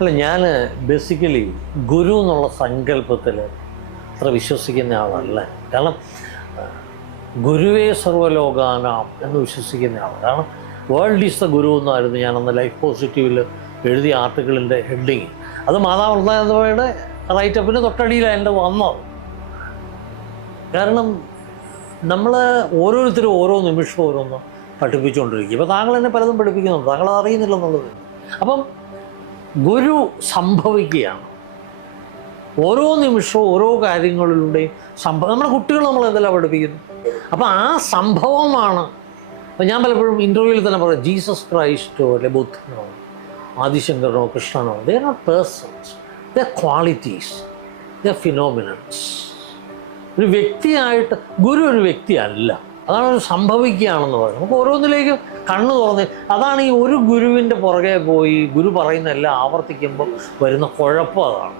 അല്ല, ഞാൻ ബേസിക്കലി ഗുരു എന്നുള്ള സങ്കല്പത്തിൽ അത്ര വിശ്വസിക്കുന്ന ആളല്ല. കാരണം ഗുരുവേ സർവ്വലോകാനാം എന്ന് വിശ്വസിക്കുന്ന ആളാണ്. കാരണം വേൾഡ് ഈസ് ദ ഗുരു എന്നായിരുന്നു ഞാനന്ന് ലൈഫ് പോസിറ്റീവിൽ എഴുതിയ ആർട്ടിക്കിളിൻ്റെ ഹെഡിങ്. അത് മാതാമൃതയുടെ റൈറ്റപ്പിന് തൊട്ടടിയിലാണ് എൻ്റെ വന്നത്. കാരണം നമ്മൾ ഓരോരുത്തരും ഓരോ നിമിഷവും ഓരോന്ന് പഠിപ്പിച്ചുകൊണ്ടിരിക്കും. ഇപ്പോൾ താങ്കൾ എന്നെ പലതും പഠിപ്പിക്കുന്നുണ്ട്, താങ്കൾ അത് അറിയുന്നില്ലെന്നുള്ളത്. അപ്പം ഗുരു സംഭവിക്കുകയാണ് ഓരോ നിമിഷവും ഓരോ കാര്യങ്ങളിലൂടെയും. നമ്മുടെ കുട്ടികൾ നമ്മൾ എന്തെല്ലാം പഠിപ്പിക്കുന്നു. അപ്പം ആ സംഭവമാണ്. അപ്പം ഞാൻ പലപ്പോഴും ഇൻ്റർവ്യൂവിൽ തന്നെ പറയാം, ജീസസ് ക്രൈസ്റ്റോ അല്ലെ ബുദ്ധനോ ആദിശങ്കരനോ കൃഷ്ണനോ, they are not persons, they are qualities, they are phenomenons. ഒരു വ്യക്തിയായിട്ട് ഗുരു ഒരു വ്യക്തിയല്ല, അതാണ് ഒരു സംഭവിക്കുകയാണെന്ന് പറയുന്നത്. നമുക്ക് ഓരോന്നിലേക്കും കണ്ണു തുറന്ന്, അതാണ് ഈ ഒരു ഗുരുവിൻ്റെ പുറകെ പോയി ഗുരു പറയുന്ന എല്ലാം ആവർത്തിക്കുമ്പോൾ വരുന്ന കുഴപ്പം അതാണ്.